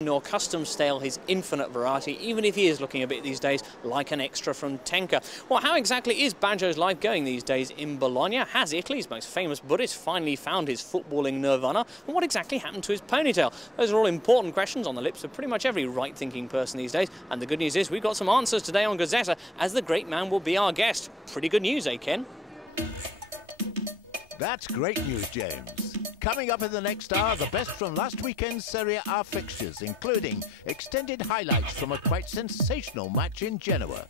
nor custom stale his infinite variety, even if he is looking a bit these days like an extra from Tenka. Well, how exactly is Baggio's life going these days in Bologna? Has Italy's most famous Buddhist finally found his footballing nirvana? And what exactly happened to his ponytail? Those are all important questions on the lips of pretty much every right-thinking person these days. And the good news is we've got some answers today on Gazzetta, as the great man will be our guest. Pretty good news, eh, Ken? That's great news, James. Coming up in the next hour, the best from last weekend's Serie A fixtures, including extended highlights from a quite sensational match in Genoa.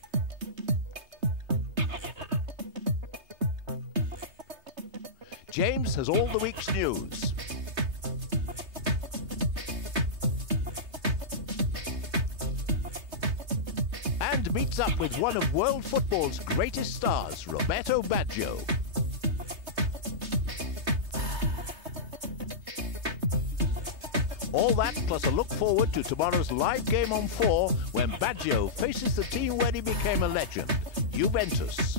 James has all the week's news. And meets up with one of world football's greatest stars, Roberto Baggio. All that plus a look forward to tomorrow's live game on 4 when Baggio faces the team where he became a legend, Juventus.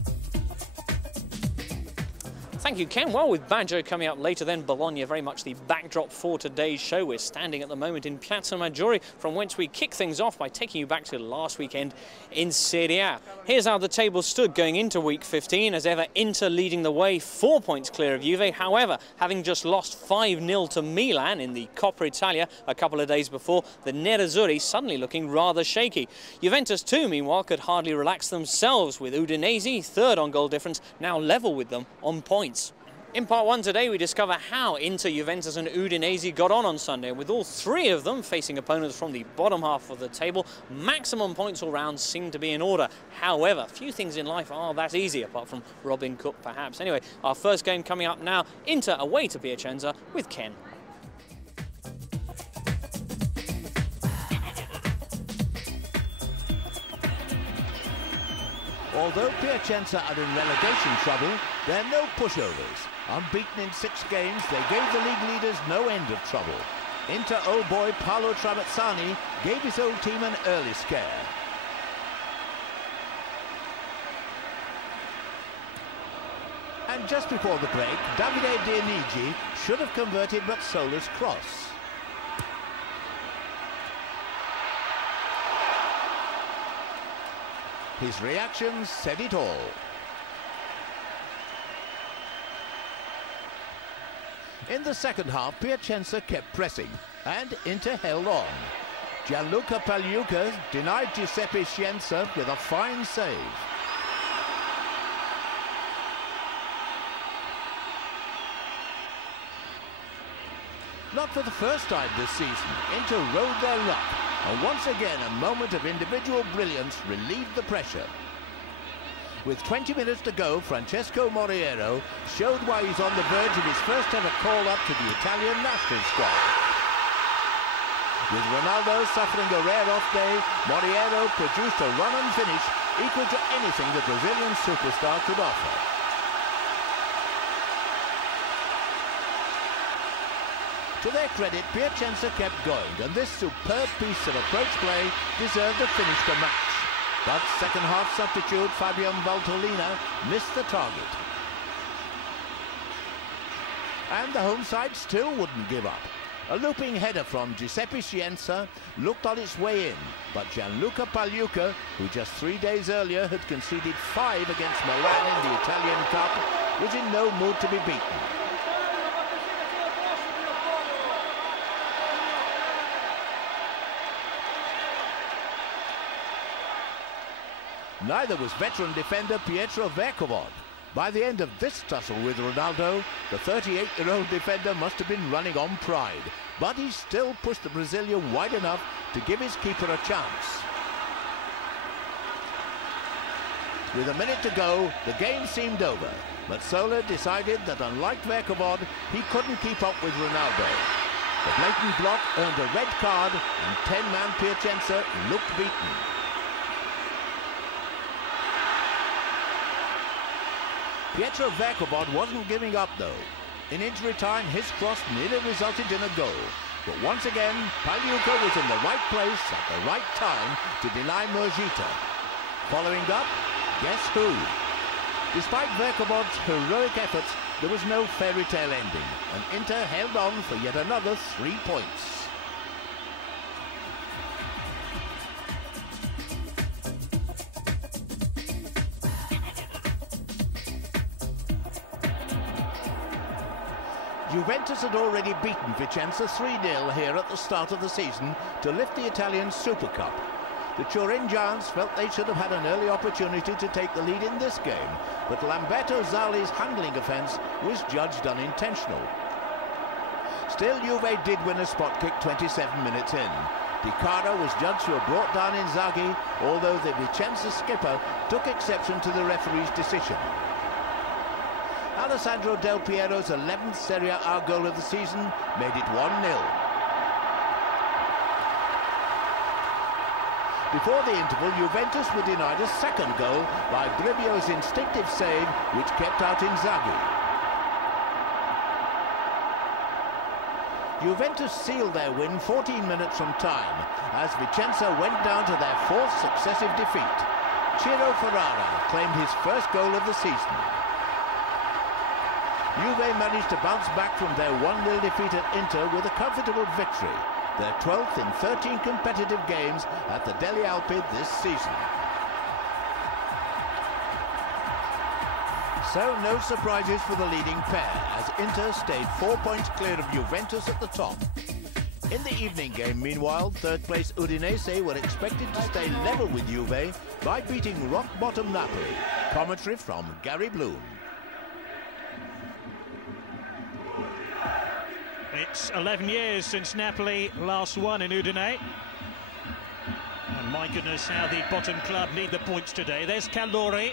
Thank you, Ken. Well, with Baggio coming up later then, Bologna very much the backdrop for today's show. We're standing at the moment in Piazza Maggiore, from whence we kick things off by taking you back to last weekend in Serie A. Here's how the table stood going into week 15. As ever, Inter leading the way, 4 points clear of Juve. However, having just lost 5-0 to Milan in the Coppa Italia a couple of days before, the Nerazzurri suddenly looking rather shaky. Juventus too, meanwhile, could hardly relax themselves, with Udinese, third on goal difference, now level with them on points. In part 1 today, we discover how Inter, Juventus and Udinese got on Sunday. With all three of them facing opponents from the bottom half of the table, maximum points all round seem to be in order. However, few things in life are that easy, apart from Robin Cook perhaps. Anyway, our first game coming up now, Inter away to Piacenza with Ken. Although Piacenza are in relegation trouble, they're no pushovers. Unbeaten in 6 games, they gave the league leaders no end of trouble. Inter old boy Paolo Tramezzani gave his old team an early scare. And just before the break, Davide Dianigi should have converted Mazzola's cross. His reactions said it all. In the second half, Piacenza kept pressing, and Inter held on. Gianluca Pagliuca denied Giuseppe Scienza with a fine save. Not for the first time this season, Inter rode their luck. And once again, a moment of individual brilliance relieved the pressure. With 20 minutes to go, Francesco Moriero showed why he's on the verge of his first ever call-up to the Italian national squad. With Ronaldo suffering a rare off day, Moriero produced a run and finish equal to anything the Brazilian superstar could offer. To their credit, Piacenza kept going, and this superb piece of approach play deserved to finish the match. But second-half substitute Fabian Valtolina missed the target. And the home side still wouldn't give up. A looping header from Giuseppe Scienza looked on its way in, but Gianluca Pagliuca, who just 3 days earlier had conceded 5 against Milan in the Italian Cup, was in no mood to be beaten. Neither was veteran defender Pietro Vercovod. By the end of this tussle with Ronaldo, the 38-year-old defender must have been running on pride, but he still pushed the Brazilian wide enough to give his keeper a chance. With a minute to go, the game seemed over. Mazzola decided that unlike Vercovod, he couldn't keep up with Ronaldo. The blatant block earned a red card, and 10-man Piacenza looked beaten. Pietro Vercovod wasn't giving up though. In injury time, his cross nearly resulted in a goal. But once again, Pagliuca was in the right place at the right time to deny Murgita. Following up, guess who? Despite Vercovod's heroic efforts, there was no fairy tale ending, and Inter held on for yet another 3 points. Juventus had already beaten Vicenza 3-0 here at the start of the season to lift the Italian Super Cup. The Turin Giants felt they should have had an early opportunity to take the lead in this game, but Lamberto Zali's handling offence was judged unintentional. Still, Juve did win a spot kick 27 minutes in. Di Cara was judged to have brought down Inzaghi, although the Vicenza skipper took exception to the referee's decision. Alessandro Del Piero's 11th Serie A goal of the season made it 1-0. Before the interval, Juventus were denied a second goal by Brivio's instinctive save, which kept out Inzaghi. Juventus sealed their win 14 minutes from time, as Vicenza went down to their fourth successive defeat. Ciro Ferrara claimed his first goal of the season. Juve managed to bounce back from their 1-0 defeat at Inter with a comfortable victory, their 12th in 13 competitive games at the Delle Alpi this season. So no surprises for the leading pair, as Inter stayed 4 points clear of Juventus at the top. In the evening game, meanwhile, third-place Udinese were expected to stay level with Juve by beating rock-bottom Napoli. Commentary from Gary Bloom. It's 11 years since Napoli last won in Udine. And my goodness, how the bottom club need the points today. There's Calori.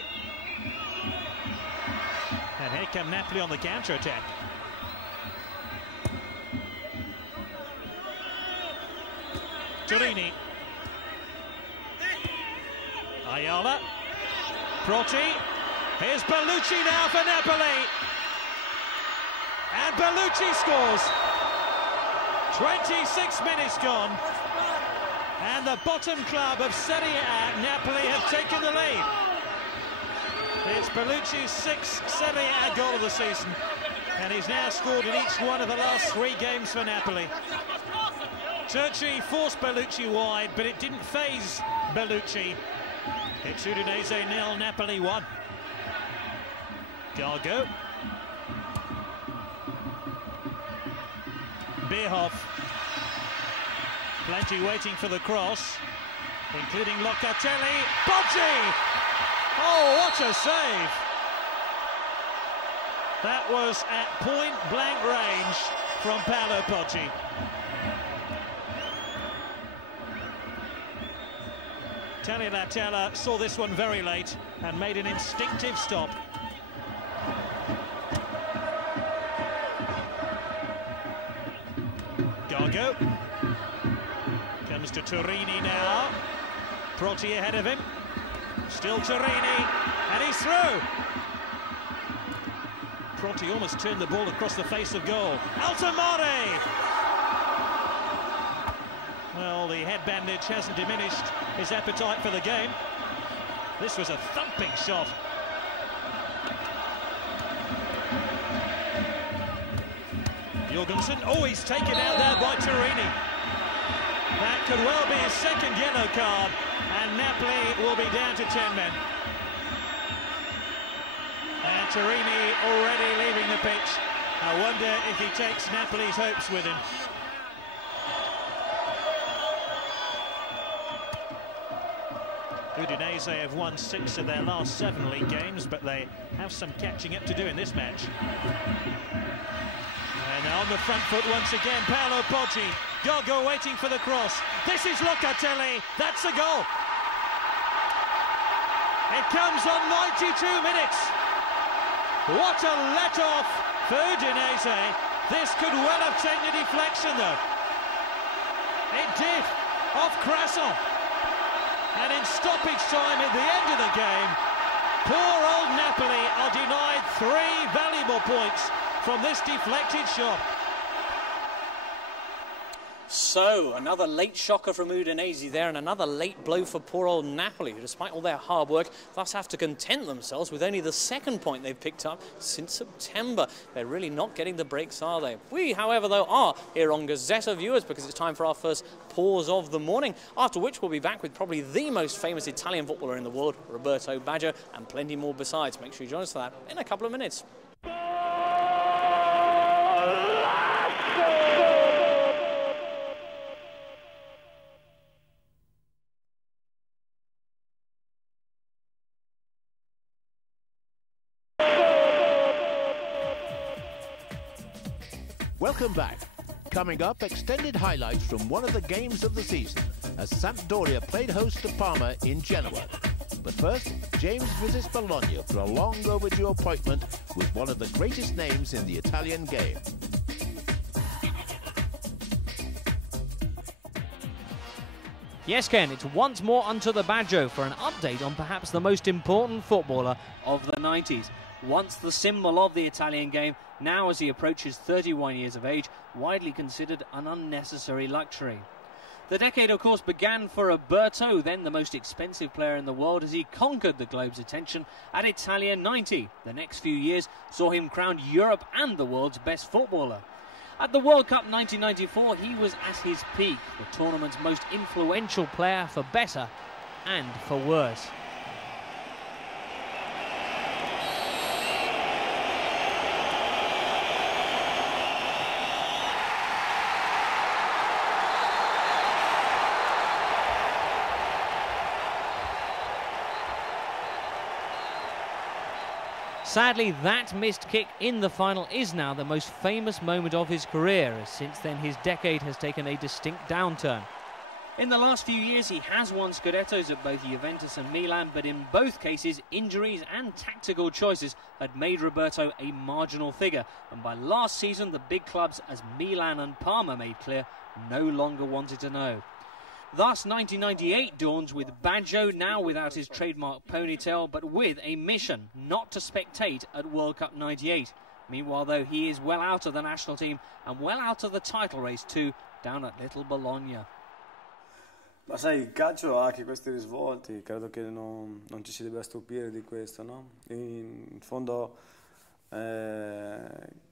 And here come Napoli on the counter-attack. Turini. Ayala. Proti. Here's Bellucci now for Napoli. And Bellucci scores. 26 minutes gone. And the bottom club of Serie A, Napoli, have taken the lead. It's Bellucci's 6th Serie A goal of the season, and he's now scored in each one of the last 3 games for Napoli. Turci forced Bellucci wide, but it didn't faze Bellucci. It's Udinese 0, Napoli 1. Gargo. Bierhoff. Plenty waiting for the cross, including Locatelli. Poggi! Oh, what a save! That was at point-blank range from Paolo Poggi. Tagliatella saw this one very late and made an instinctive stop. Gargo. Comes to Turini now. Proti ahead of him. Still Turini, and he's through. Proti almost turned the ball across the face of goal. Altomare! Well, the head bandage hasn't diminished his appetite for the game. This was a thumping shot. Jorgensen, oh, he's taken out there by Turini. That could well be his second yellow card, and Napoli will be down to 10 men. And Turini already leaving the pitch. I wonder if he takes Napoli's hopes with him. Udinese have won 6 of their last 7 league games, but they have some catching up to do in this match. And now on the front foot once again, Paolo Poggi. Gargo waiting for the cross. This is Locatelli. That's a goal. It comes on 92 minutes. What a let-off for Udinese. This could well have taken a deflection, though. It did, off Cresson. And in stoppage time at the end of the game, poor old Napoli are denied 3 valuable points from this deflected shot. So, another late shocker from Udinese there, and another late blow for poor old Napoli, who, despite all their hard work, thus have to content themselves with only the 2nd point they've picked up since September. They're really not getting the breaks, are they? We, however, though, are here on Gazzetta, viewers, because it's time for our first pause of the morning, after which we'll be back with probably the most famous Italian footballer in the world, Roberto Baggio, and plenty more besides. Make sure you join us for that in a couple of minutes. Welcome back. Coming up, extended highlights from one of the games of the season as Sampdoria played host to Parma in Genoa. But first, James visits Bologna for a long overdue appointment with one of the greatest names in the Italian game. Yes, Ken, it's once more onto the Baggio for an update on perhaps the most important footballer of the 90s. Once the symbol of the Italian game, now as he approaches 31 years of age, widely considered an unnecessary luxury. The decade, of course, began for Roberto, then the most expensive player in the world, as he conquered the globe's attention at Italia 90. The next few years saw him crowned Europe and the world's best footballer. At the World Cup 1994, he was at his peak, the tournament's most influential player for better and for worse. Sadly, that missed kick in the final is now the most famous moment of his career, as since then his decade has taken a distinct downturn. In the last few years, he has won Scudettos at both Juventus and Milan, but in both cases, injuries and tactical choices had made Roberto a marginal figure, and by last season, the big clubs, as Milan and Parma made clear, no longer wanted to know. Thus, 1998 dawns with Baggio, now without his trademark ponytail, but with a mission, not to spectate at World Cup 98. Meanwhile, though, he is well out of the national team and well out of the title race too, down at Little Bologna. Ma sai, il calcio ha anche questi risvolti, credo che non ci si debba stupire di questo, no? In fondo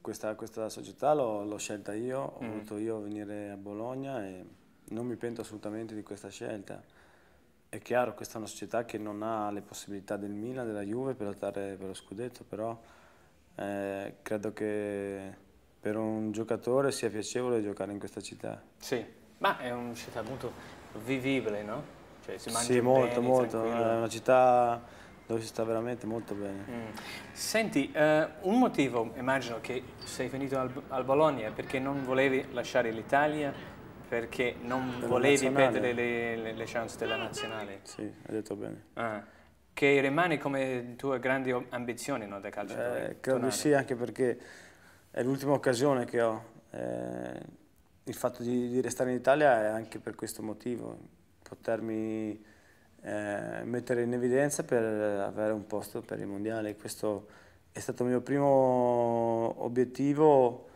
questa società l'ho scelta io, ho voluto io venire a Bologna e non mi pento assolutamente di questa scelta. È chiaro, questa è una società che non ha le possibilità del Milan, della Juve per lottare per lo scudetto, però credo che per un giocatore sia piacevole giocare in questa città. Sì, ma è una città molto vivibile, no? Cioè, si mangia sì, molto, bene, molto. tranquillo. È una città dove si sta veramente molto bene. Senti, un motivo, immagino, che sei finito al Bologna è perché non volevi lasciare l'Italia, perché non volevi perdere le chance della nazionale. Sì, hai detto bene. Che rimane come tue grandi ambizioni, no, da calcio? Credo di sì, anche perché è l'ultima occasione che ho. Il fatto di restare in Italia è anche per questo motivo, potermi mettere in evidenza per avere un posto per i mondiali. Questo è stato il mio primo obiettivo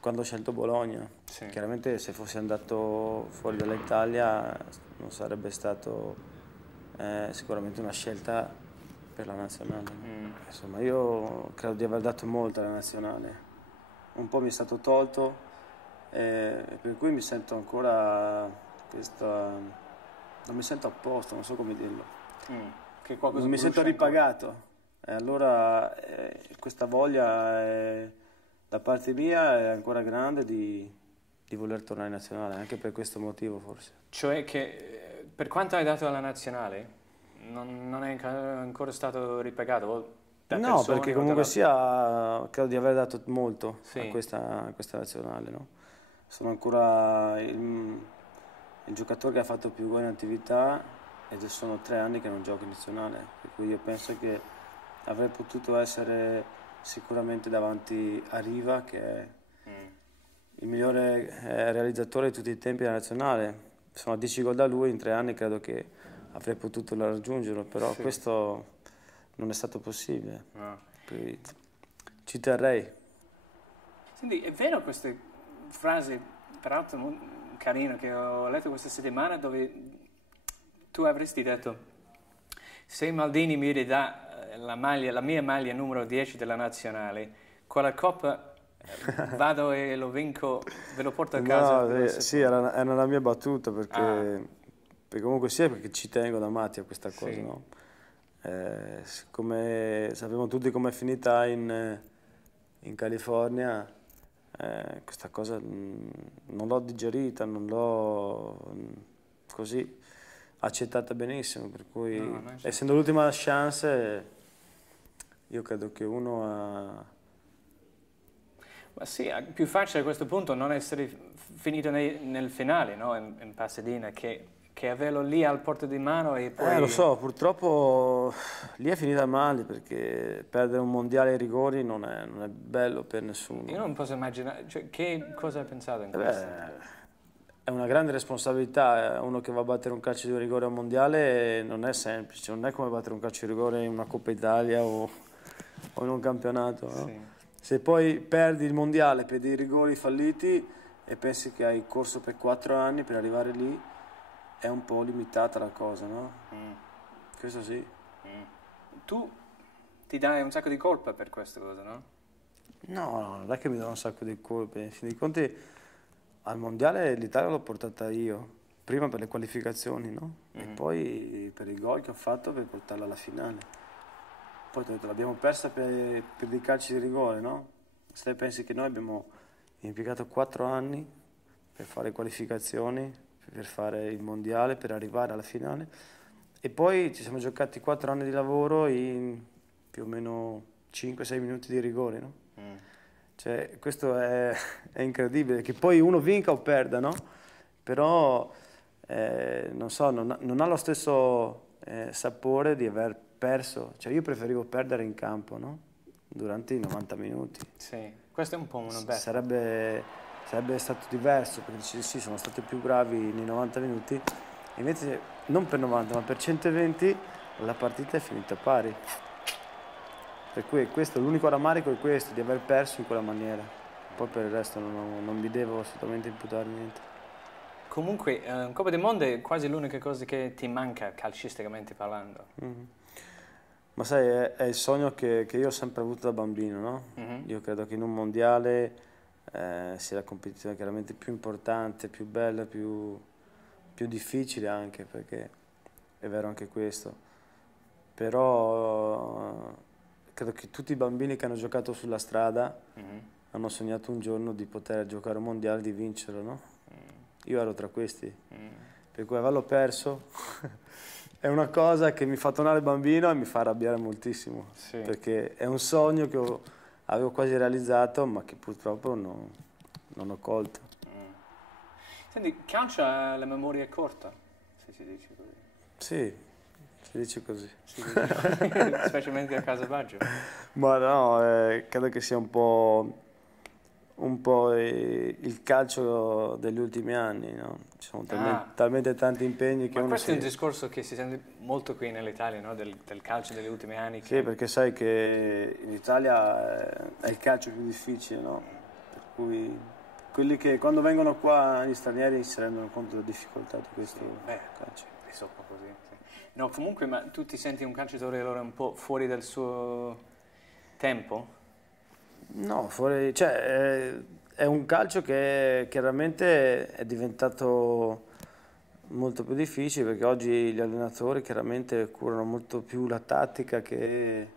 quando ho scelto Bologna. Sì. Chiaramente se fossi andato fuori dall'Italia non sarebbe stato sicuramente una scelta per la nazionale. Insomma, io credo di aver dato molto alla nazionale. Un po' mi è stato tolto, per cui mi sento ancora non mi sento a posto, non so come dirlo. Non mi sento ripagato. Allora questa voglia da parte mia è ancora grande di voler tornare in nazionale, anche per questo motivo forse. Cioè che per quanto hai dato alla nazionale non è ancora stato ripagato? No, perché comunque sia credo di aver dato molto a questa nazionale, no? Sono ancora il giocatore che ha fatto più gol in attività ed sono 3 anni che non gioco in nazionale, per cui io penso che avrei potuto essere sicuramente davanti a Riva, che è il migliore realizzatore di tutti i tempi della nazionale. Sono a 10 gol da lui in 3 anni, credo che avrei potuto raggiungerlo, però questo non è stato possibile. Quindi ci terrei. Senti, è vero queste frasi, peraltro carine, che ho letto questa settimana, dove tu avresti detto: se Maldini mi ridà la mia maglia numero 10 della nazionale, quella coppa vado e lo vinco, ve lo porto a casa. No, sì, era la mia battuta, perché comunque sia perché ci tengo da matti a questa cosa, no? Siccome sappiamo tutti com'è finita in California, questa cosa non l'ho digerita, non l'ho così accettata benissimo, per cui essendo l'ultima chance io credo che uno ha... Ma sì, è più facile a questo punto non essere finito nel finale, no? in Pasadena, che averlo lì al porto di mano e poi... Lo so, purtroppo lì è finita male perché perdere un mondiale ai rigori non è bello per nessuno. Io non posso immaginare, cioè, che cosa hai pensato in questo? È una grande responsabilità, uno che va a battere un calcio di rigore a un mondiale non è semplice, non è come battere un calcio di rigore in una Coppa Italia o in un campionato. No? Sì. Se poi perdi il mondiale per dei rigori falliti e pensi che hai corso per 4 anni per arrivare lì, è un po' limitata la cosa, no? Questo sì. Tu ti dai un sacco di colpa per queste cose, no? No, non è che mi do un sacco di colpe. In fin dei conti, al mondiale l'Italia l'ho portata io, prima per le qualificazioni, no? E poi per i gol che ho fatto per portarla alla finale. Poi ti ho detto, l'abbiamo persa per dei calci di rigore, no? Se te pensi che noi abbiamo impiegato 4 anni per fare qualificazioni, per fare il mondiale, per arrivare alla finale, e poi ci siamo giocati 4 anni di lavoro in più o meno 5-6 minuti di rigore, no? Cioè, questo è incredibile, che poi uno vinca o perda, no? Però, non so, non ha lo stesso sapore di aver perso. Cioè, io preferivo perdere in campo, no? Durante i 90 minuti. Sì, questo è un po' una beffa. Sarebbe stato diverso, perché dici sì, sono stati più bravi nei 90 minuti, invece non per 90, ma per 120 la partita è finita pari. Per cui questo, l'unico rammarico è questo, di aver perso in quella maniera. Poi per il resto non mi devo assolutamente imputare niente. Comunque, Coppa del Mondo è quasi l'unica cosa che ti manca calcisticamente parlando. Ma sai, è il sogno che io ho sempre avuto da bambino, no? Io credo che in un mondiale sia la competizione chiaramente più importante, più bella, più difficile anche, perché è vero anche questo. Però credo che tutti i bambini che hanno giocato sulla strada hanno sognato un giorno di poter giocare un mondiale, di vincerlo, no? Io ero tra questi, per cui averlo perso è una cosa che mi fa tornare bambino e mi fa arrabbiare moltissimo, sì. Perché è un sogno che avevo quasi realizzato, ma che purtroppo non ho colto. Senti, calcio ha la memoria corta, se si dice così. Sì, si dice così. Specialmente a casa Baggio. Ma no, credo che sia un po' il calcio degli ultimi anni, no? Ci sono talmente tanti impegni che Ma uno questo è un discorso che si sente molto qui nell'Italia, no? Del calcio degli ultimi anni. Sì, perché sai che in Italia è il calcio più difficile, no? Per cui quelli che quando vengono qua gli stranieri si rendono conto della difficoltà di questo calcio. È sopra così. Sì. No, comunque, ma tu ti senti un calciatore allora un po' fuori dal suo tempo? No, cioè, è un calcio che chiaramente è diventato molto più difficile, perché oggi gli allenatori chiaramente curano molto più la tattica che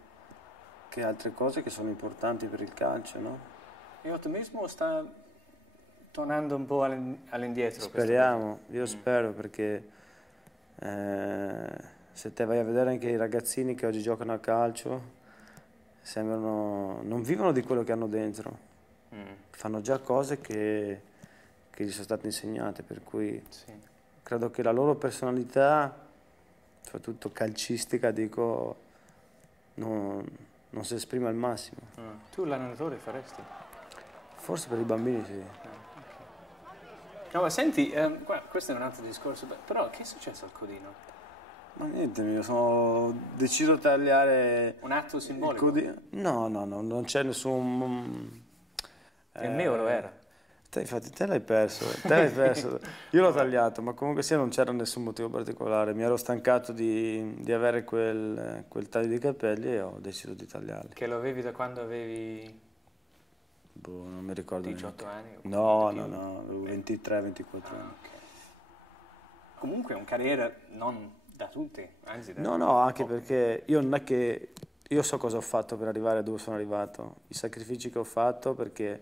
altre cose che sono importanti per il calcio, no? E l'ottimismo sta tornando un po' all'indietro? Speriamo, io spero, perché se te vai a vedere anche i ragazzini che oggi giocano a calcio, non vivono di quello che hanno dentro, fanno già cose che gli sono state insegnate, per cui credo che la loro personalità, soprattutto calcistica, dico, non si esprime al massimo. Tu l'allenatore faresti? Forse per i bambini sì. No, ma senti, questo è un altro discorso, però che è successo al codino? Ma niente, mi sono deciso a tagliare... Un atto simbolico? No, non c'è nessun... Che euro era? Infatti te l'hai perso, Io l'ho tagliato, ma comunque sia non c'era nessun motivo particolare. Mi ero stancato di avere quel taglio di capelli e ho deciso di tagliarli. Che lo avevi da quando avevi... Boh, non mi ricordo 18 neanche. anni? No, avevo 23-24 anni. Okay. Comunque è una carriera non da tutti, anzi da No, anche perché io non è che... Io so cosa ho fatto per arrivare dove sono arrivato, i sacrifici che ho fatto, perché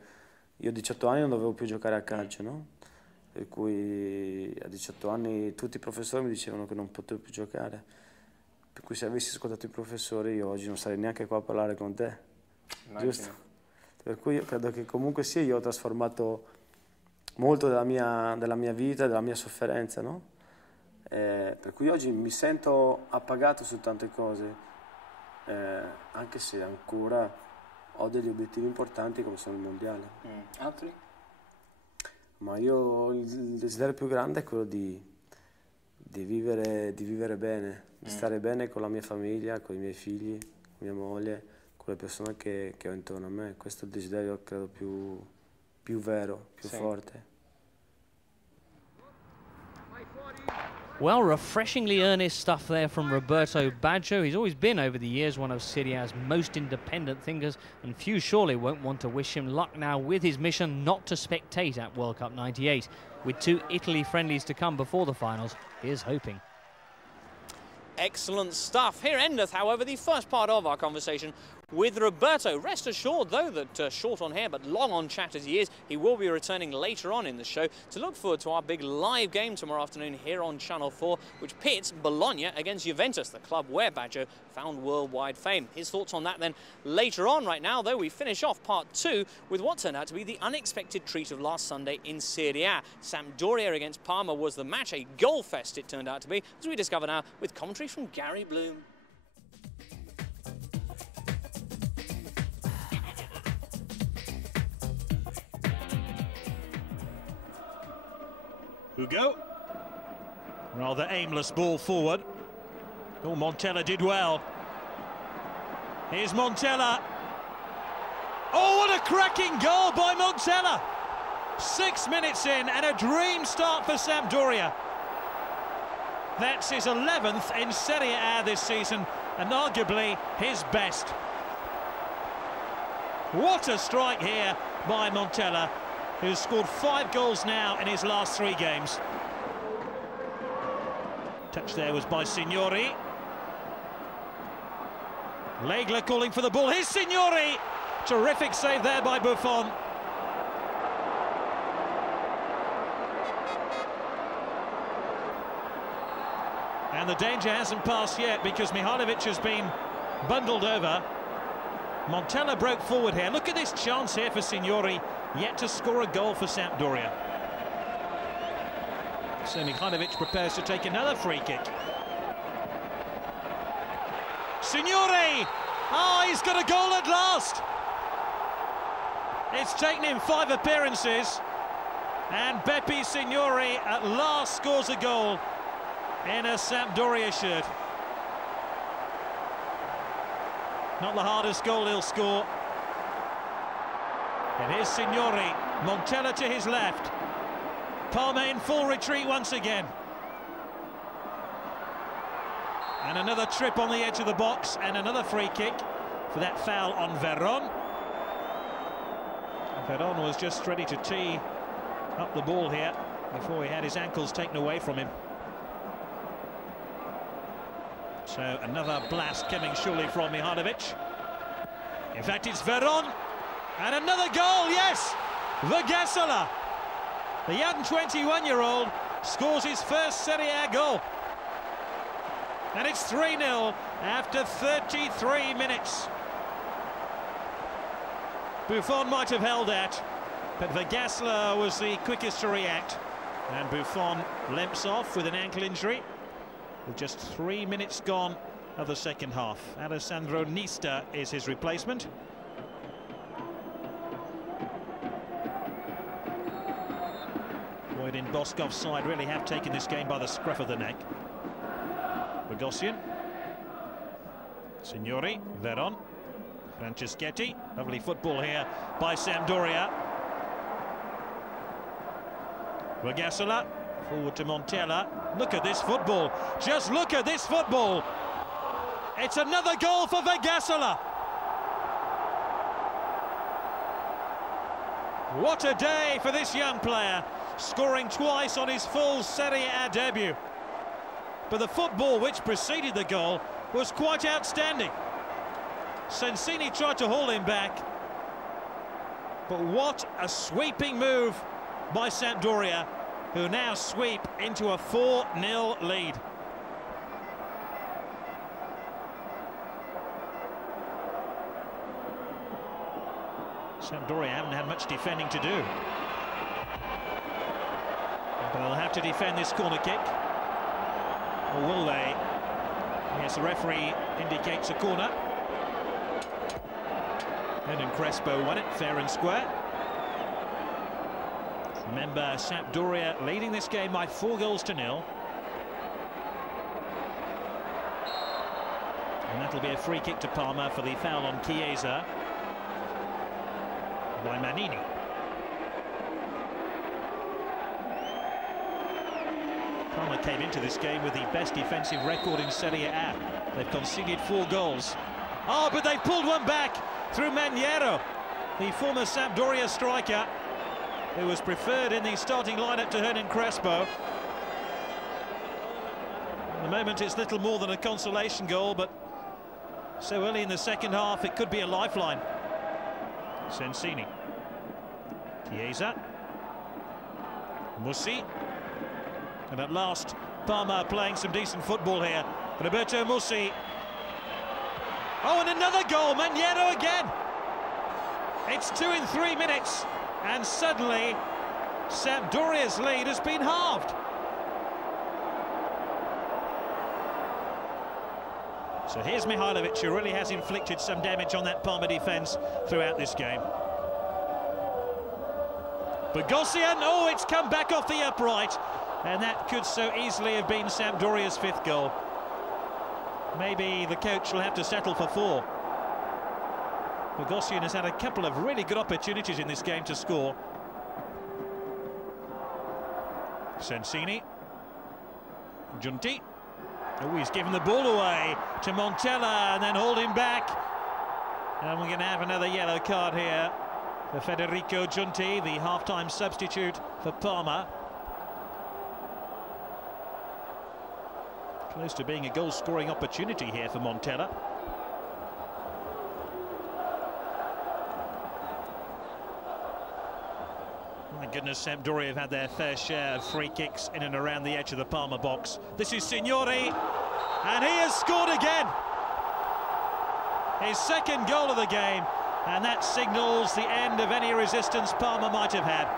io a 18 anni non dovevo più giocare a calcio, no? Per cui a 18 anni tutti i professori mi dicevano che non potevo più giocare. Per cui se avessi ascoltato i professori io oggi non sarei neanche qua a parlare con te. Immagino. Giusto? Per cui io credo che comunque sia io ho trasformato molto della mia vita, della mia sofferenza, no? Per cui oggi mi sento appagato su tante cose, anche se ancora ho degli obiettivi importanti come sono il mondiale. Altri? Ma io il desiderio più grande è quello di vivere bene, di stare bene con la mia famiglia, con i miei figli, con mia moglie, con le persone che ho intorno a me. Questo è il desiderio, credo, più vero, più forte. Well, refreshingly earnest stuff there from Roberto Baggio. He's always been, over the years, one of Serie A's most independent thinkers, and few surely won't want to wish him luck now with his mission not to spectate at World Cup '98. With 2 Italy friendlies to come before the finals, here's hoping. Excellent stuff. Here endeth, however, the first part of our conversation with Roberto. Rest assured, though, that short on hair but long on chat as he is, he will be returning later on in the show to look forward to our big live game tomorrow afternoon here on Channel 4, which pits Bologna against Juventus, the club where Baggio found worldwide fame. His thoughts on that then later on. Right now, though, we finish off part 2 with what turned out to be the unexpected treat of last Sunday in Serie A. Sampdoria against Parma was the match, a goal fest it turned out to be, as we discover now with commentary from Gary Bloom. Hugo. Rather aimless ball forward. Oh, Montella did well. Here's Montella. Oh, what a cracking goal by Montella! 6 minutes in and a dream start for Sampdoria. That's his 11th in Serie A this season and arguably his best. What a strike here by Montella, who's scored 5 goals now in his last 3 games. Touch there was by Signori. Legler calling for the ball. Here's Signori! Terrific save there by Buffon. And the danger hasn't passed yet because Mihajlovic has been bundled over. Montella broke forward here. Look at this chance here for Signori, yet to score a goal for Sampdoria. So Mihajlovic prepares to take another free kick. Signori! Oh, he's got a goal at last! It's taken him 5 appearances, and Beppe Signori at last scores a goal in a Sampdoria shirt. Not the hardest goal he'll score. And here's Signori, Montella to his left. Parma in full retreat once again. And another trip on the edge of the box, and another free kick for that foul on Veron. Veron was just ready to tee up the ball here before he had his ankles taken away from him. So another blast coming surely from Mihajlovic. In fact, it's Veron. And another goal, yes! Gazzetta, the young 21-year-old, scores his first Serie A goal. And it's 3-0 after 33 minutes. Buffon might have held that, but Gazzetta was the quickest to react. And Buffon limps off with an ankle injury, with just 3 minutes gone of the second half. Alessandro Nista is his replacement. Boyd in Boscov's side really have taken this game by the scruff of the neck. Bogosian. Signori, Veron. Franceschetti. Lovely football here by Sampdoria. Gazzetta. Forward to Montella. Look at this football. Just look at this football. It's another goal for Gazzetta. What a day for this young player, scoring twice on his full Serie A debut. But the football which preceded the goal was quite outstanding. Mancini tried to haul him back. But what a sweeping move by Sampdoria, who now sweep into a 4-0 lead. Sampdoria haven't had much defending to do. But they'll have to defend this corner kick. Or will they? Yes, the referee indicates a corner. And Crespo won it, fair and square. Remember, Sampdoria leading this game by 4-0. And that'll be a free kick to Parma for the foul on Chiesa by Mancini. Parma came into this game with the best defensive record in Serie A. They've conceded 4 goals. Oh, but they've pulled one back through Maniero, the former Sampdoria striker, who was preferred in the starting lineup to Hernan Crespo. At the moment it's little more than a consolation goal, but so early in the second half it could be a lifeline. Sensini. Chiesa. Mussi. And at last, Parma playing some decent football here. Roberto Mussi. Oh, and another goal, Maniero again. It's 2 in 3 minutes, and suddenly Sampdoria's lead has been halved. So here's Mihailovic, who really has inflicted some damage on that Parma defence throughout this game. Bogosian, oh, it's come back off the upright, and that could so easily have been Sampdoria's 5th goal. Maybe the coach will have to settle for 4. Bogosian has had a couple of really good opportunities in this game to score. Sensini. Giunti. Oh, he's given the ball away to Montella and then holding back. And we're going to have another yellow card here for Federico Giunti, the half-time substitute for Parma. Close to being a goal-scoring opportunity here for Montella. My goodness, Sampdoria have had their fair share of free kicks in and around the edge of the Parma box. This is Signori, and he has scored again. His 2nd goal of the game, and that signals the end of any resistance Parma might have had.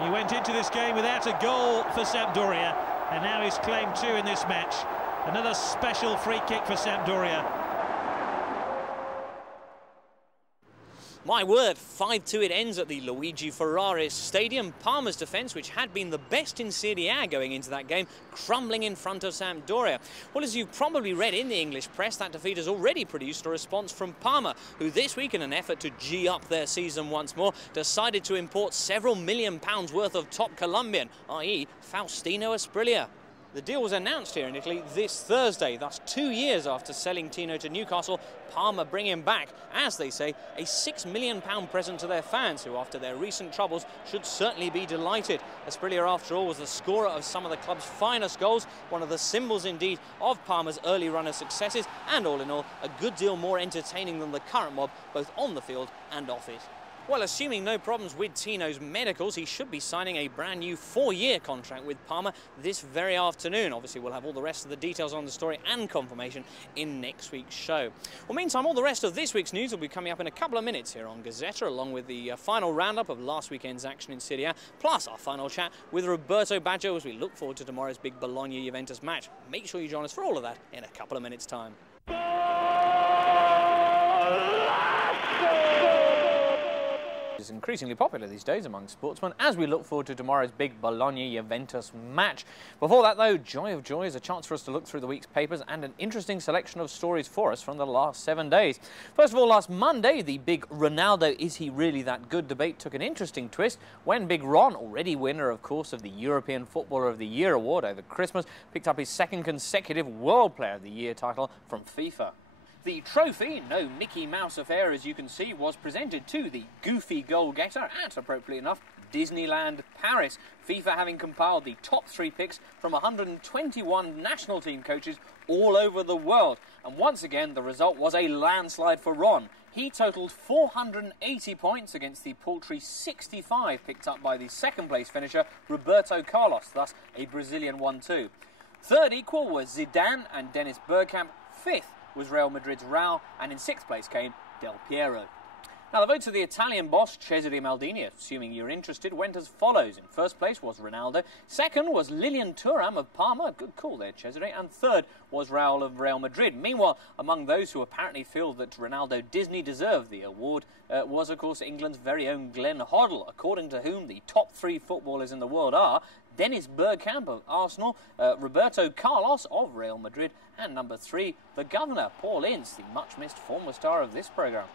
He went into this game without a goal for Sampdoria, and now he's claimed 2 in this match. Another special free kick for Sampdoria. My word, 5-2 it ends at the Luigi Ferraris Stadium. Parma's defence, which had been the best in Serie A going into that game, crumbling in front of Sampdoria. Well, as you've probably read in the English press, that defeat has already produced a response from Parma, who this week, in an effort to G up their season once more, decided to import several £million worth of top Colombian, i.e. Faustino Asprilla. The deal was announced here in Italy this Thursday, thus 2 years after selling Tino to Newcastle. Parma bring him back, as they say, a £6 million present to their fans, who after their recent troubles should certainly be delighted. Asprilla, after all, was the scorer of some of the club's finest goals, one of the symbols indeed of Parma's early run of successes, and all in all, a good deal more entertaining than the current mob, both on the field and off it. Well, assuming no problems with Tino's medicals, he should be signing a brand new 4-year contract with Parma this very afternoon. Obviously, we'll have all the rest of the details on the story and confirmation in next week's show. Well, meantime, all the rest of this week's news will be coming up in a couple of minutes here on Gazzetta, along with the final roundup of last weekend's action in Serie A, plus our final chat with Roberto Baggio as we look forward to tomorrow's big Bologna-Juventus match. Make sure you join us for all of that in a couple of minutes' time. Is increasingly popular these days among sportsmen as we look forward to tomorrow's big Bologna-Juventus match. Before that, though, joy of joy is a chance for us to look through the week's papers and an interesting selection of stories for us from the last 7 days. First of all, last Monday, the big Ronaldo is he really that good debate took an interesting twist when Big Ron, already winner of course of the European Footballer of the Year award over Christmas, picked up his 2nd consecutive World Player of the Year title from FIFA. The trophy, no Mickey Mouse affair as you can see, was presented to the goofy goal-getter at, appropriately enough, Disneyland Paris. FIFA having compiled the top 3 picks from 121 national team coaches all over the world. And once again, the result was a landslide for Ron. He totalled 480 points against the paltry 65 picked up by the 2nd place finisher, Roberto Carlos, thus a Brazilian 1-2. Third equal was Zidane and Dennis Bergkamp. 5th was Real Madrid's Raul, and in 6th place came Del Piero. Now, the votes of the Italian boss, Cesare Maldini, assuming you're interested, went as follows. In 1st place was Ronaldo. 2nd was Lilian Thuram of Parma. Good call there, Cesare. And 3rd was Raul of Real Madrid. Meanwhile, among those who apparently feel that Ronaldo Disney deserved the award was, of course, England's very own Glenn Hoddle, according to whom the top 3 footballers in the world are Dennis Bergkamp of Arsenal, Roberto Carlos of Real Madrid, and number 3, the governor, Paul Ince, the much-missed former star of this programme.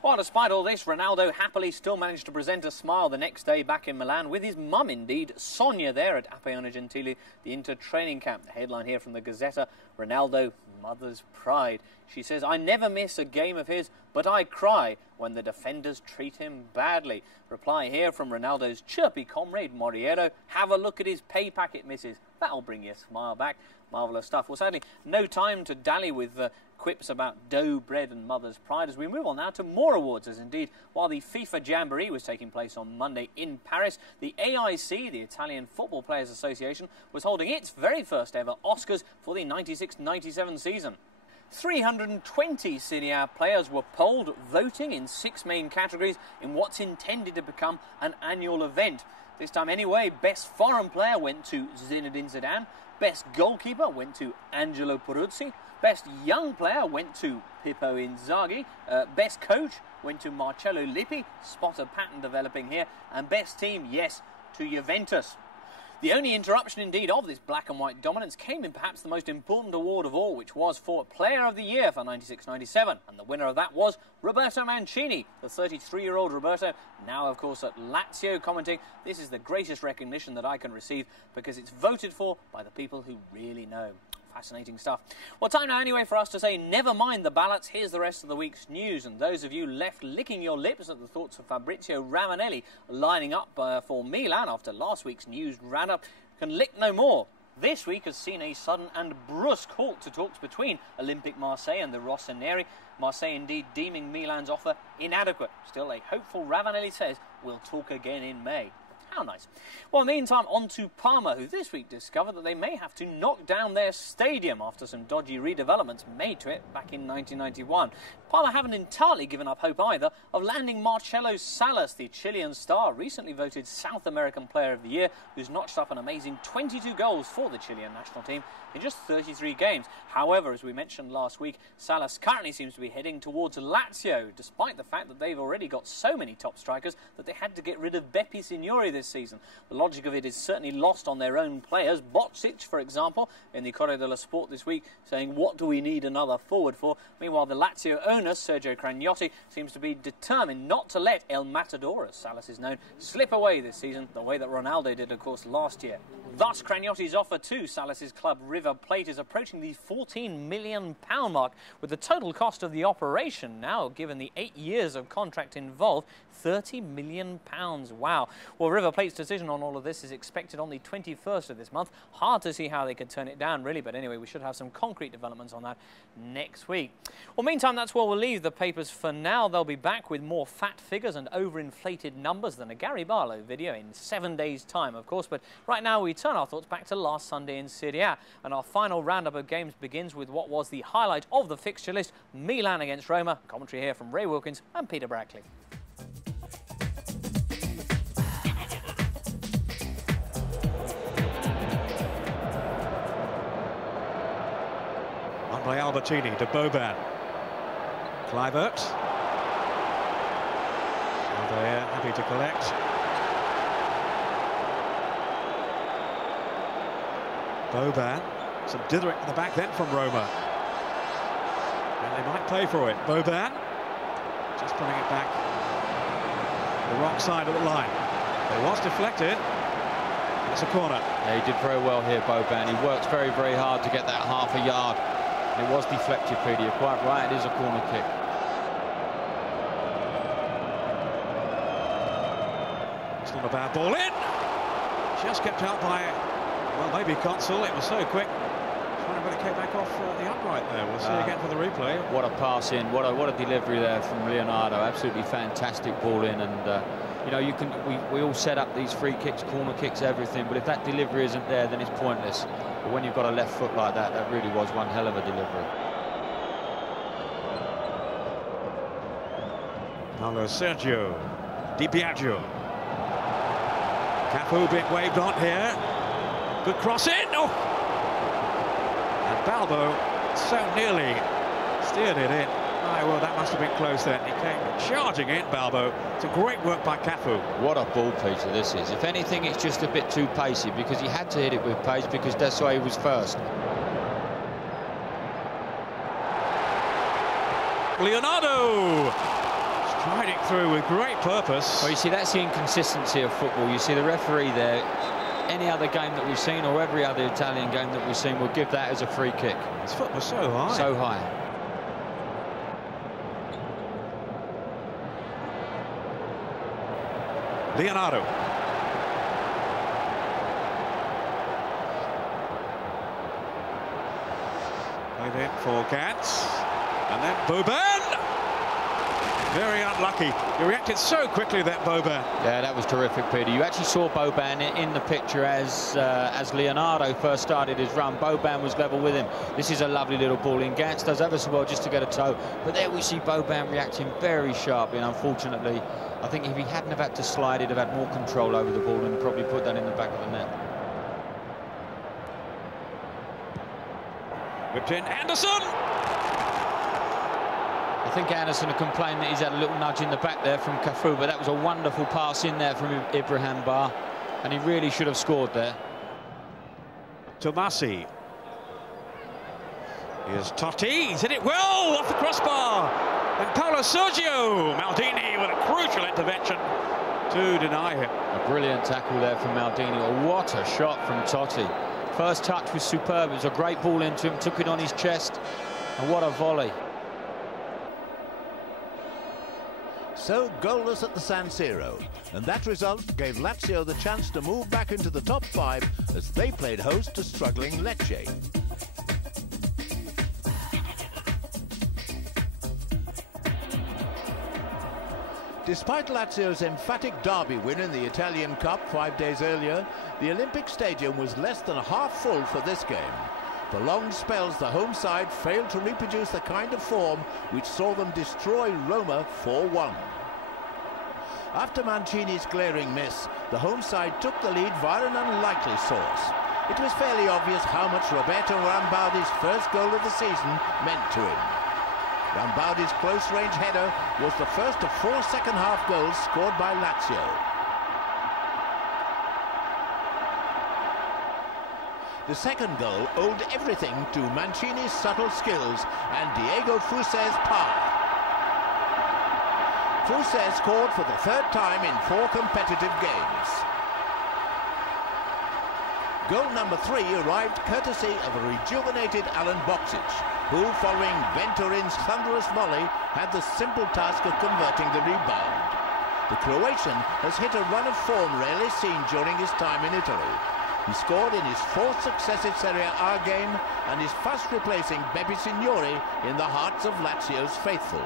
Well, despite all this, Ronaldo happily still managed to present a smile the next day back in Milan with his mum, indeed, Sonia, there at Appiano Gentili, the Inter training camp. The headline here from the Gazzetta, Ronaldo, mother's pride. She says, "I never miss a game of his, but I cry when the defenders treat him badly." Reply here from Ronaldo's chirpy comrade, Moriero, "Have a look at his pay packet, missus. That'll bring your smile back." Marvellous stuff. Well, sadly, no time to dally with quips about dough, bread and mother's pride as we move on now to more awards, as indeed, while the FIFA Jamboree was taking place on Monday in Paris, the AIC, the Italian Football Players Association, was holding its very first ever Oscars for the 96-97 season. 320 Serie A players were polled, voting in 6 main categories in what's intended to become an annual event. This time anyway, best foreign player went to Zinedine Zidane, best goalkeeper went to Angelo Peruzzi, best young player went to Pippo Inzaghi, best coach went to Marcello Lippi, spot a pattern developing here, and best team, yes, to Juventus. The only interruption, indeed, of this black and white dominance came in perhaps the most important award of all, which was for Player of the Year for 96-97. And the winner of that was Roberto Mancini, the 33-year-old Roberto, now, of course, at Lazio, commenting, "This is the greatest recognition that I can receive because it's voted for by the people who really know." Fascinating stuff. Well, time now anyway for us to say never mind the ballots. Here's the rest of the week's news, and those of you left licking your lips at the thoughts of Fabrizio Ravanelli lining up for Milan after last week's news roundup can lick no more. This week has seen a sudden and brusque halt to talks between Olympique Marseille and the Rossoneri. Marseille indeed deeming Milan's offer inadequate. Still, a hopeful Ravanelli says we'll talk again in May. How nice. Well, meantime, on to Parma, who this week discovered that they may have to knock down their stadium after some dodgy redevelopments made to it back in 1991. Parma haven't entirely given up hope either of landing Marcelo Salas, the Chilean star, recently voted South American Player of the Year, who's notched up an amazing 22 goals for the Chilean national team in just 33 games. However, as we mentioned last week, Salas currently seems to be heading towards Lazio, despite the fact that they've already got so many top strikers that they had to get rid of Beppe Signori this season. The logic of it is certainly lost on their own players. Bocic, for example, in the Corriere dello Sport this week, saying, "What do we need another forward for?" Meanwhile, the Lazio owner, Sergio Cragnotti, seems to be determined not to let El Matador, as Salas is known, slip away this season, the way that Ronaldo did, of course, last year. Thus, Cragnotti's offer to Salas's club River Plate is approaching the £14 million mark, with the total cost of the operation now, given the 8 years of contract involved, £30 million. Wow. Well, River Plate's decision on all of this is expected on the 21st of this month. Hard to see how they could turn it down, really, but anyway, we should have some concrete developments on that next week. Well, meantime, that's where we'll leave the papers for now. They'll be back with more fat figures and overinflated numbers than a Gary Barlow video in 7 days' time, of course, but right now we turn our thoughts back to last Sunday in Serie A, and our final roundup of games begins with what was the highlight of the fixture list, Milan against Roma. Commentary here from Ray Wilkins and Peter Brackley. On by Albertini to Boban. Kluivert. They're happy to collect. Boban. Some dithering at the back then from Roma. And they might play for it. Boban. Just putting it back. The wrong side of the line. It was deflected. It's a corner. Yeah, he did very well here, Boban. He works very, very hard to get that half a yard. It was deflected, Peter. You're quite right. It is a corner kick. It's not a bad ball in. Just kept out by, well, maybe Consul. It was so quick. But it came back off the upright there. We'll see again for the replay. What a pass in. What a delivery there from Leonardo. Absolutely fantastic ball in. And you know, we all set up these free kicks, corner kicks, everything. But if that delivery isn't there, then it's pointless. But when you've got a left foot like that, that really was one hell of a delivery. Paulo Sergio Di Biagio. Cafu being waved on here. Good cross in. Oh! And Balbo so nearly steered it in. Oh, well, that must have been close then. He came charging in, Balbo. Some great work by Cafu. What a ball, Peter, this is. If anything, it's just a bit too pacey because he had to hit it with pace because Desailly was first. Leonardo striding through with great purpose. Well, you see, that's the inconsistency of football. You see the referee there. Any other game that we've seen or every other Italian game that we've seen will give that as a free kick. His foot was so high. So high. Leonardo. Played in for Gantz. And then Boban. Very unlucky. He reacted so quickly, that Boban. Yeah, that was terrific, Peter. You actually saw Boban in the picture as Leonardo first started his run. Boban was level with him. This is a lovely little ball in. Gantz does ever so well just to get a toe. But there we see Boban reacting very sharply, and unfortunately, I think if he hadn't have had to slide, he'd have had more control over the ball and probably put that in the back of the net. Whipped in, Anderson! I think Anderson had complained that he's had a little nudge in the back there from Cafu, but that was a wonderful pass in there from Ibrahim Bar, and he really should have scored there. Tomasi. Here's Totti, he's hit it well off the crossbar. And Paulo Sergio Maldini with a crucial intervention to deny him. A brilliant tackle there from Maldini. Oh, what a shot from Totti. First touch was superb. It was a great ball into him, took it on his chest, and what a volley. So goalless at the San Siro, and that result gave Lazio the chance to move back into the top 5 as they played host to struggling Lecce. Despite Lazio's emphatic derby win in the Italian Cup 5 days earlier, the Olympic Stadium was less than half full for this game. For long spells, the home side failed to reproduce the kind of form which saw them destroy Roma 4-1. After Mancini's glaring miss, the home side took the lead via an unlikely source. It was fairly obvious how much Roberto Rambaudi's first goal of the season meant to him. Rambaudi's close-range header was the first of 4 second-half goals scored by Lazio. The second goal owed everything to Mancini's subtle skills and Diego Fuse's power. Fuse scored for the 3rd time in 4 competitive games. Goal number 3 arrived courtesy of a rejuvenated Alan Boksic, who, following Venturin's thunderous volley, had the simple task of converting the rebound. The Croatian has hit a run of form rarely seen during his time in Italy. He scored in his 4th successive Serie A game and is fast replacing Beppe Signori in the hearts of Lazio's faithful.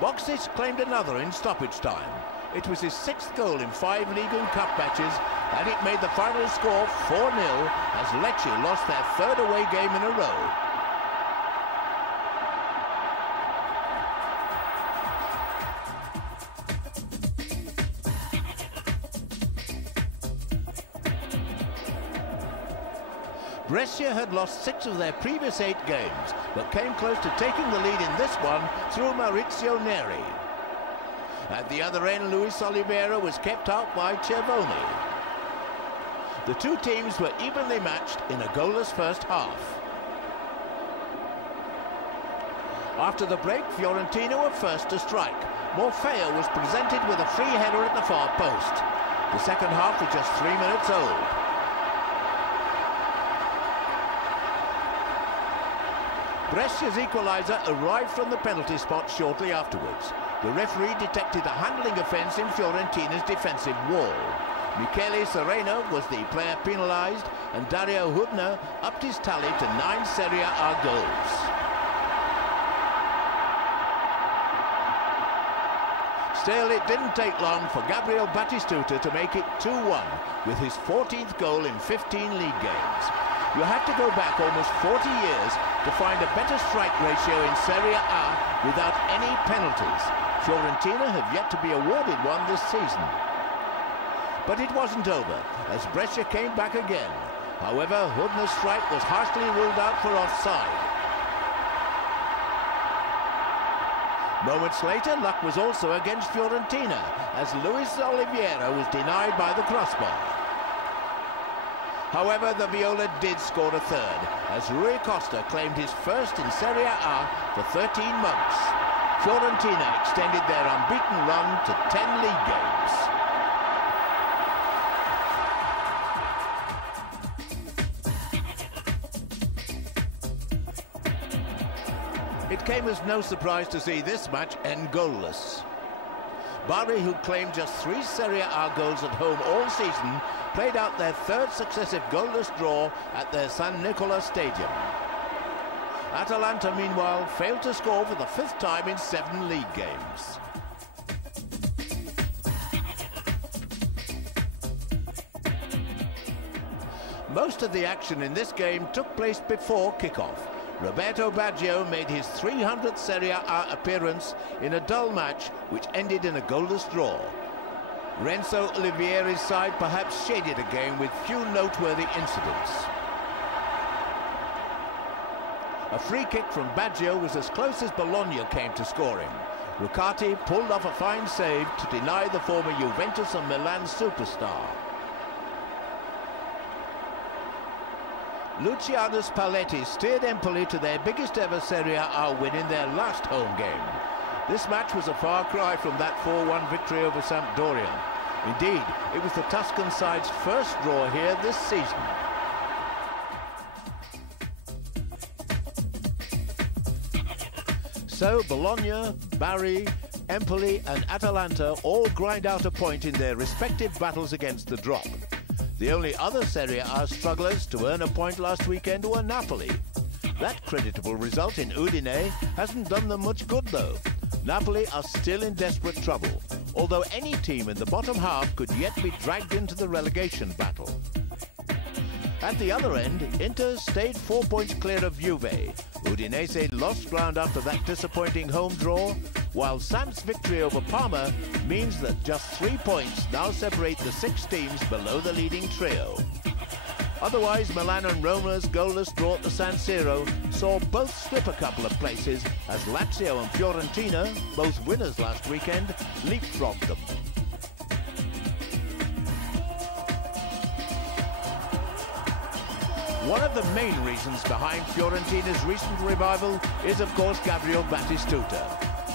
Boksic claimed another in stoppage time. It was his 6th goal in 5 league and cup matches, and it made the final score 4-0 as Lecce lost their 3rd away game in a row. Brescia had lost 6 of their previous 8 games, but came close to taking the lead in this one through Maurizio Neri. At the other end, Luis Oliveira was kept out by Cervoni. The two teams were evenly matched in a goalless first half. After the break, Fiorentina were first to strike. Morfeo was presented with a free header at the far post. The second half was just 3 minutes old. Brescia's equaliser arrived from the penalty spot shortly afterwards. The referee detected a handling offence in Fiorentina's defensive wall. Michele Sereno was the player penalised, and Dario Hubner upped his tally to 9 Serie A goals. Still, it didn't take long for Gabriel Batistuta to make it 2-1 with his 14th goal in 15 league games. You have to go back almost 40 years to find a better strike ratio in Serie A without any penalties. Fiorentina have yet to be awarded one this season. But it wasn't over, as Brescia came back again. However, Hudner's strike was harshly ruled out for offside. Moments later, luck was also against Fiorentina, as Luis Oliveira was denied by the crossbar. However, the Viola did score a third, as Rui Costa claimed his first in Serie A for 13 months. Fiorentina extended their unbeaten run to 10 league games. It came as no surprise to see this match end goalless. Bari, who claimed just 3 Serie A goals at home all season, played out their third successive goalless draw at their San Nicola Stadium. Atalanta, meanwhile, failed to score for the 5th time in 7 league games. Most of the action in this game took place before kickoff. Roberto Baggio made his 300th Serie A appearance in a dull match which ended in a goalless draw. Renzo Olivieri's side perhaps shaded a game with few noteworthy incidents. A free kick from Baggio was as close as Bologna came to scoring. Rucati pulled off a fine save to deny the former Juventus and Milan superstar. Luciano Spalletti steered Empoli to their biggest ever Serie A win in their last home game. This match was a far cry from that 4-1 victory over Sampdoria. Indeed, it was the Tuscan side's first draw here this season. So Bologna, Bari, Empoli and Atalanta all grind out a point in their respective battles against the drop. The only other Serie A strugglers to earn a point last weekend were Napoli. That creditable result in Udine hasn't done them much good though. Napoli are still in desperate trouble, although any team in the bottom half could yet be dragged into the relegation battle. At the other end, Inter stayed 4 points clear of Juve. Udinese lost ground after that disappointing home draw, while Samp's victory over Parma means that just 3 points now separate the 6 teams below the leading trio. Otherwise, Milan and Roma's goalless draw at the San Siro saw both slip a couple of places as Lazio and Fiorentina, both winners last weekend, leapfrogged them. One of the main reasons behind Fiorentina's recent revival is, of course, Gabriel Batistuta.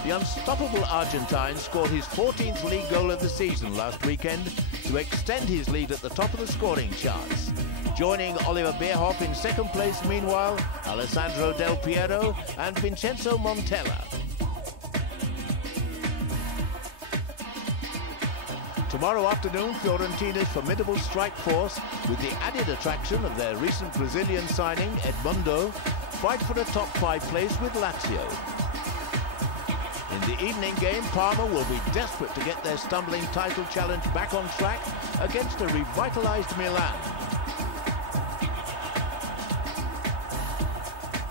The unstoppable Argentine scored his 14th league goal of the season last weekend to extend his lead at the top of the scoring charts. Joining Oliver Bierhoff in second place, meanwhile, Alessandro Del Piero and Vincenzo Montella. Tomorrow afternoon, Fiorentina's formidable strike force, with the added attraction of their recent Brazilian signing, Edmundo, fight for a top 5 place with Lazio. In the evening game, Parma will be desperate to get their stumbling title challenge back on track against a revitalized Milan.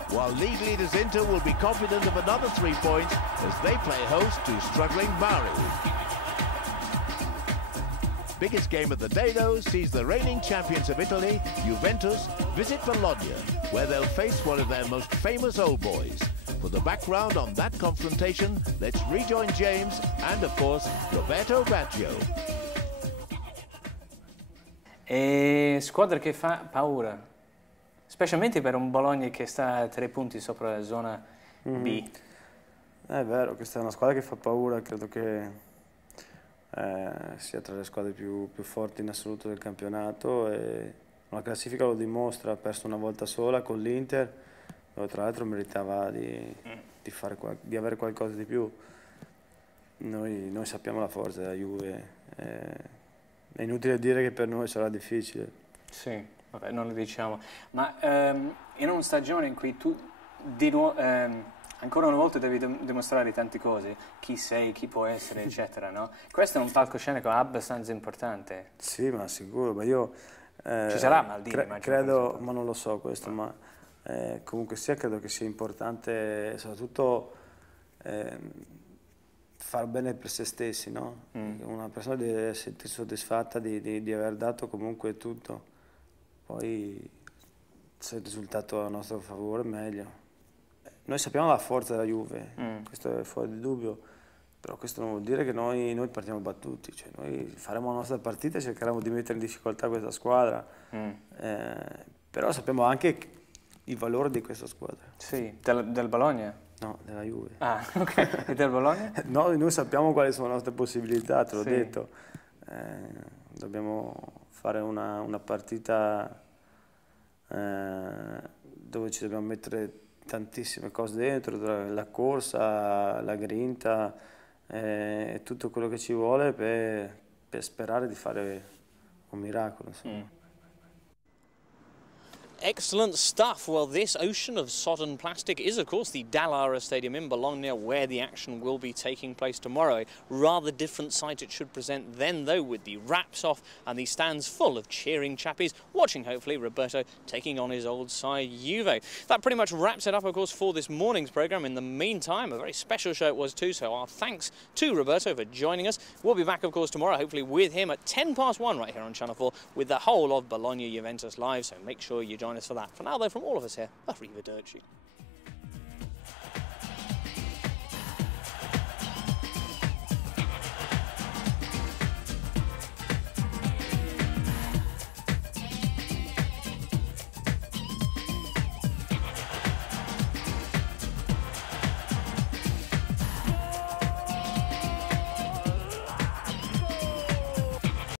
While league leaders Inter will be confident of another 3 points as they play host to struggling Bari. Biggest game of the day, though, sees the reigning champions of Italy, Juventus, visit Bologna, where they'll face one of their most famous old boys. For the background on that confrontation, let's rejoin James and, of course, Roberto Baggio. E squadra che fa paura, specialmente per un Bologna che sta a 3 punti sopra la zona B. È vero, questa è una squadra che fa paura, credo che sia tra le squadre più forti in assoluto del campionato e la classifica lo dimostra. Ha perso una volta sola con l'Inter, dove tra l'altro meritava di avere qualcosa di più. Noi sappiamo la forza della Juve, è inutile dire che per noi sarà difficile. Sì, vabbè, non lo diciamo, ma in una stagione in cui tu ancora una volta devi dimostrare tante cose, chi sei, chi può essere, eccetera, no? Questo è un palcoscenico abbastanza importante. Sì, ma sicuro, ma io ci sarà Maldini, credo, ma non lo so questo, ma comunque sia credo che sia importante soprattutto far bene per se stessi, no? Una persona deve sentirsi soddisfatta di aver dato comunque tutto, poi se il risultato è a nostro favore meglio. Noi sappiamo la forza della Juve, questo è fuori di dubbio, però questo non vuol dire che noi partiamo battuti, cioè noi faremo la nostra partita e cercheremo di mettere in difficoltà questa squadra, però sappiamo anche il valore di questa squadra. Sì, del Bologna? No, della Juve. Ah, ok. E del Bologna? No, noi sappiamo quali sono le nostre possibilità, te l'ho Sì. detto. Dobbiamo fare una partita dove ci dobbiamo mettere tantissime cose dentro, la corsa, la grinta, e tutto quello che ci vuole per sperare di fare un miracolo, insomma. Excellent stuff. Well, this ocean of sodden plastic is, of course, the Dallara Stadium in Bologna, where the action will be taking place tomorrow. A rather different sight it should present then, though, with the wraps off and the stands full of cheering chappies, watching, hopefully, Roberto taking on his old side, Juve. That pretty much wraps it up, of course, for this morning's programme. In the meantime, a very special show it was too, so our thanks to Roberto for joining us. We'll be back, of course, tomorrow, hopefully with him at 1:10 right here on Channel 4 with the whole of Bologna Juventus live, so make sure you join us for that. For now, though, from all of us here, Arrivederci.